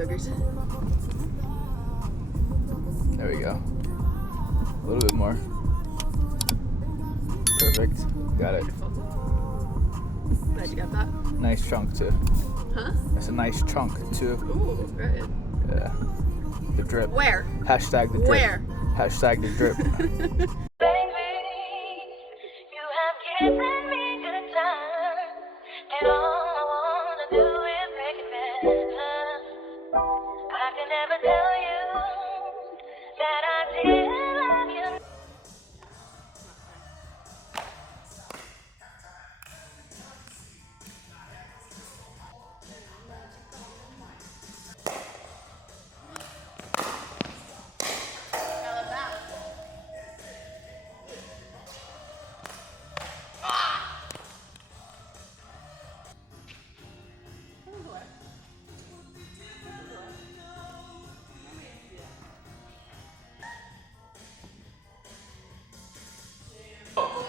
boogers. There we go. A little bit more. Perfect. Got it. Glad you got that. Nice chunk too. Huh? That's a nice chunk too. Ooh, right. Yeah. The drip. Where? Hashtag the drip. Where? Hashtag the drip. Baby, you have given me good time, and all I wanna do is make it better. I can never tell you that I did love you.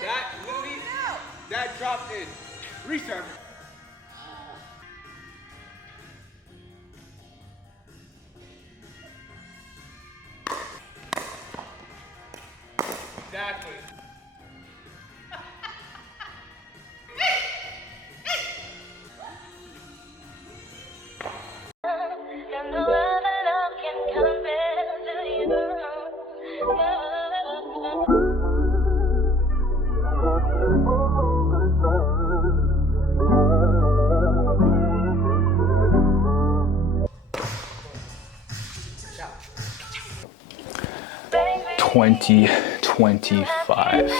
That movie, that dropped in research. Exactly. And no other love can compare to you. Baby, 2025.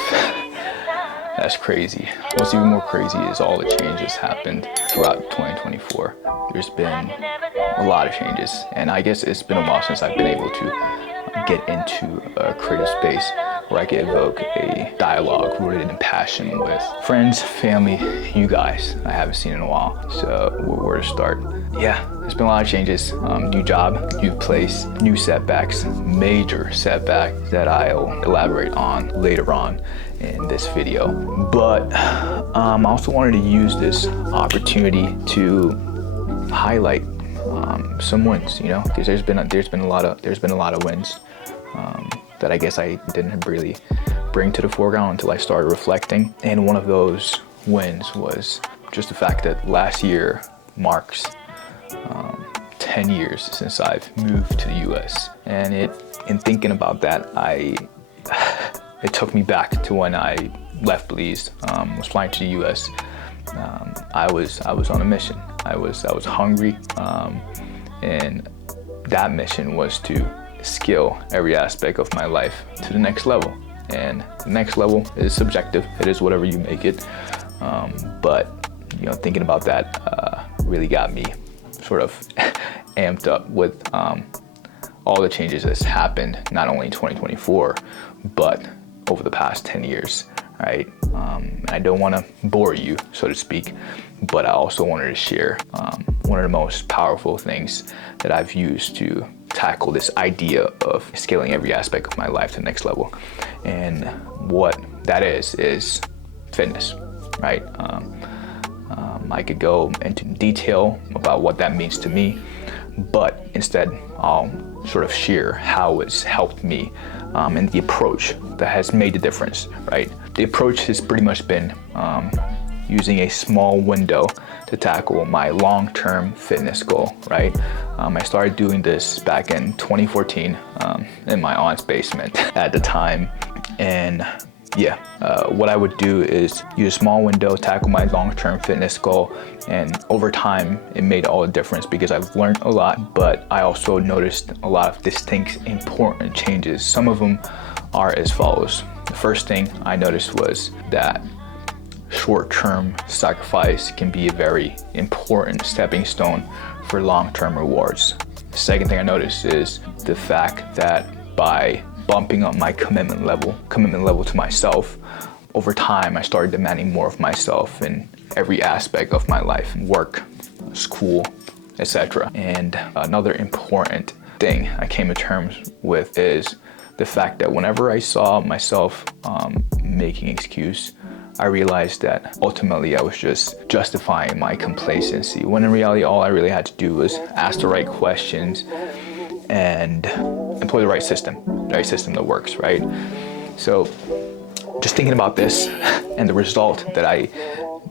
That's crazy. What's even more crazy is all the changes happened throughout 2024. There's been a lot of changes, and I guess it's been a while since I've been able to get into a creative space where I can evoke a dialogue rooted in passion with friends, family, you guys I haven't seen in a while. So where to start? Yeah, there's been a lot of changes. New job, new place, new setbacks, major setbacks that I'll elaborate on later on in this video. But I also wanted to use this opportunity to highlight some wins, you know, because there's been a lot of wins that I guess I didn't really bring to the foreground until I started reflecting. And one of those wins was just the fact that last year marks 10 years since I've moved to the US. And in thinking about that, it took me back to when I left Belize, was flying to the US. I was on a mission. I was hungry, and that mission was to scale every aspect of my life to the next level. And the next level is subjective. It is whatever you make it. But you know, thinking about that really got me sort of amped up with all the changes that's happened, not only in 2024, but over the past 10 years, right? And I don't want to bore you, so to speak, but I also wanted to share one of the most powerful things that I've used to tackle this idea of scaling every aspect of my life to the next level. And what that is fitness, right? I could go into detail about what that means to me, but instead I'll sort of share how it's helped me and the approach that has made the difference, right? The approach has pretty much been using a small window to tackle my long-term fitness goal, right? I started doing this back in 2014 in my aunt's basement at the time. And yeah, what I would do is use a small window, tackle my long-term fitness goal, and over time it made all the difference because I've learned a lot, but I also noticed a lot of distinct important changes. Some of them are as follows. The first thing I noticed was that short-term sacrifice can be a very important stepping stone for long-term rewards. The second thing I noticed is the fact that by bumping up my commitment level to myself, over time I started demanding more of myself in every aspect of my life, work, school, etc. And another important thing I came to terms with is the fact that whenever I saw myself making excuse I realized that ultimately I was just justifying my complacency, when in reality all I really had to do was ask the right questions and employ the right system that works, right? So just thinking about this and the result that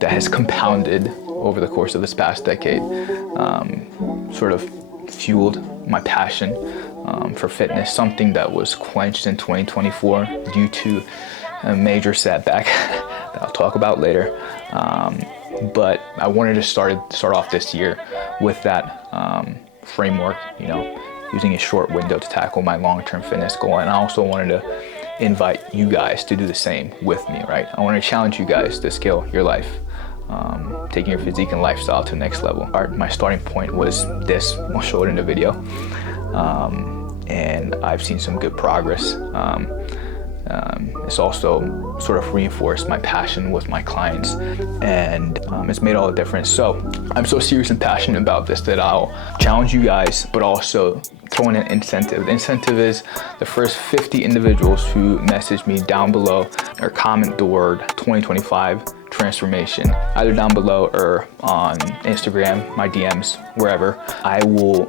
has compounded over the course of this past decade sort of fueled my passion for fitness, something that was quenched in 2024 due to a major setback that I'll talk about later. But I wanted to start off this year with that framework, using a short window to tackle my long-term fitness goal. And I also wanted to invite you guys to do the same with me, right? I want to challenge you guys to scale your life, taking your physique and lifestyle to the next level. My starting point was this, I'll show it in the video. And I've seen some good progress. It's also sort of reinforced my passion with my clients, and it's made all the difference. So I'm so serious and passionate about this that I'll challenge you guys, but also throw in an incentive. The incentive is the first 50 individuals who message me down below or comment the word 2025 transformation, either down below or on Instagram, my DMs, wherever. I will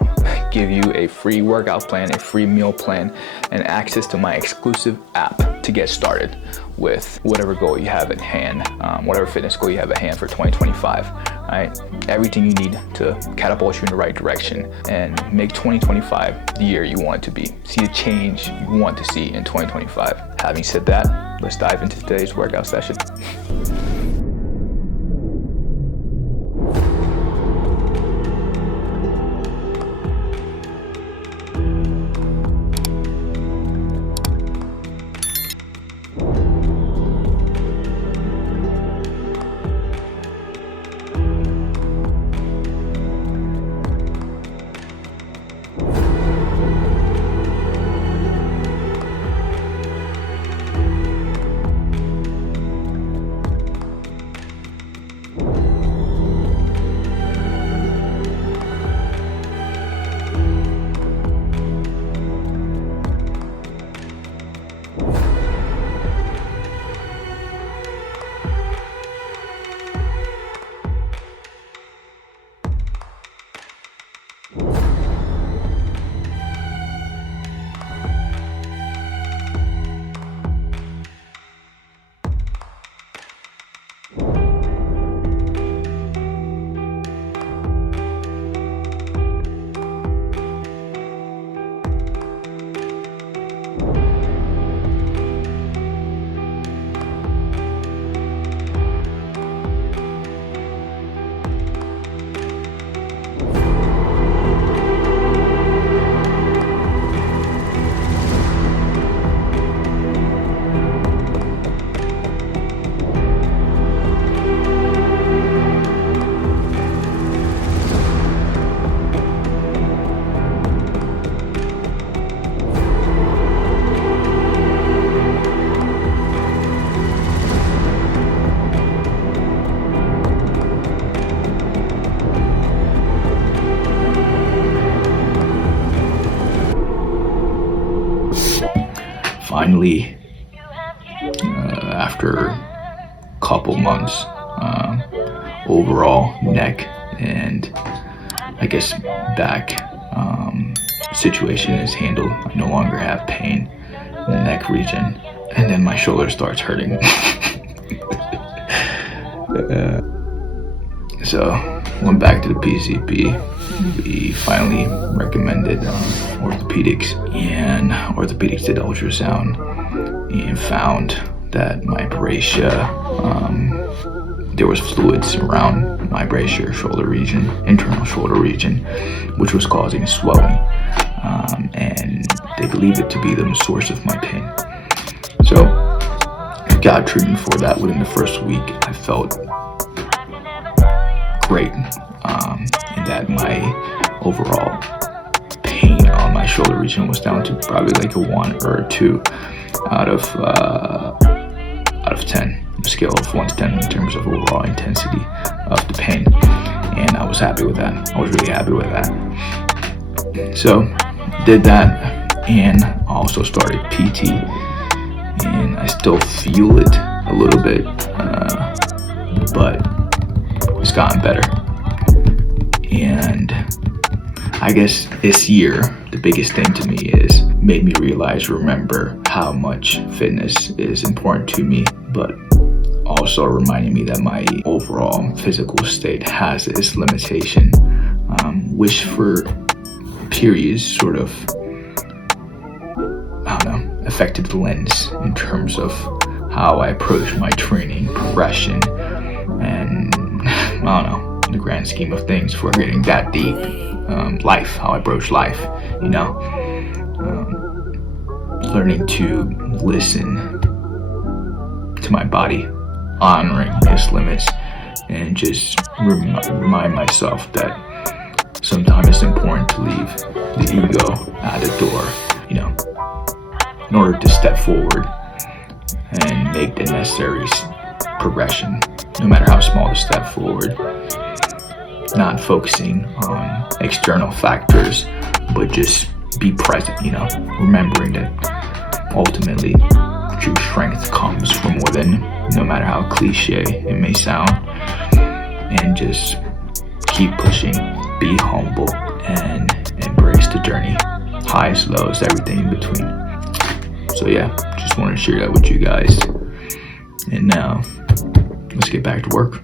give you a free workout plan, a free meal plan, and access to my exclusive app to get started with whatever goal you have at hand, whatever fitness goal you have at hand for 2025, right? Everything you need to catapult you in the right direction and make 2025 the year you want it to be. See the change you want to see in 2025. Having said that, let's dive into today's workout session. Finally, after a couple months, overall neck and I guess back situation is handled. I no longer have pain in the neck region, and then my shoulder starts hurting. So went back to the PCP. We finally recommended orthopedics, and orthopedics did ultrasound and found that my braccia, there was fluids around my braccia shoulder region, internal shoulder region, which was causing swelling, and they believed it to be the source of my pain. So I got treatment for that. Within the first week I felt great, and that my overall pain on my shoulder region was down to probably like a 1 or a 2 out of 10, a scale of 1 to 10 in terms of overall intensity of the pain. And I was happy with that. I was really happy with that. So did that, and also started PT, and I still feel it a little bit gotten better. And I guess this year, the biggest thing to me is made me remember how much fitness is important to me, but also reminding me that my overall physical state has its limitation, which for periods sort of, affected the lens in terms of how I approach my training progression, and in the grand scheme of things, for getting that deep, life, how I approach life, learning to listen to my body, honoring its limits, and just remind myself that sometimes it's important to leave the ego at the door, in order to step forward and make the necessary progression, no matter how small the step forward. Not focusing on external factors, but just be present, remembering that ultimately true strength comes from within, no matter how cliche it may sound, and just keep pushing, be humble, and embrace the journey, highs, lows, everything in between. So yeah, just wanted to share that with you guys. And now, let's get back to work.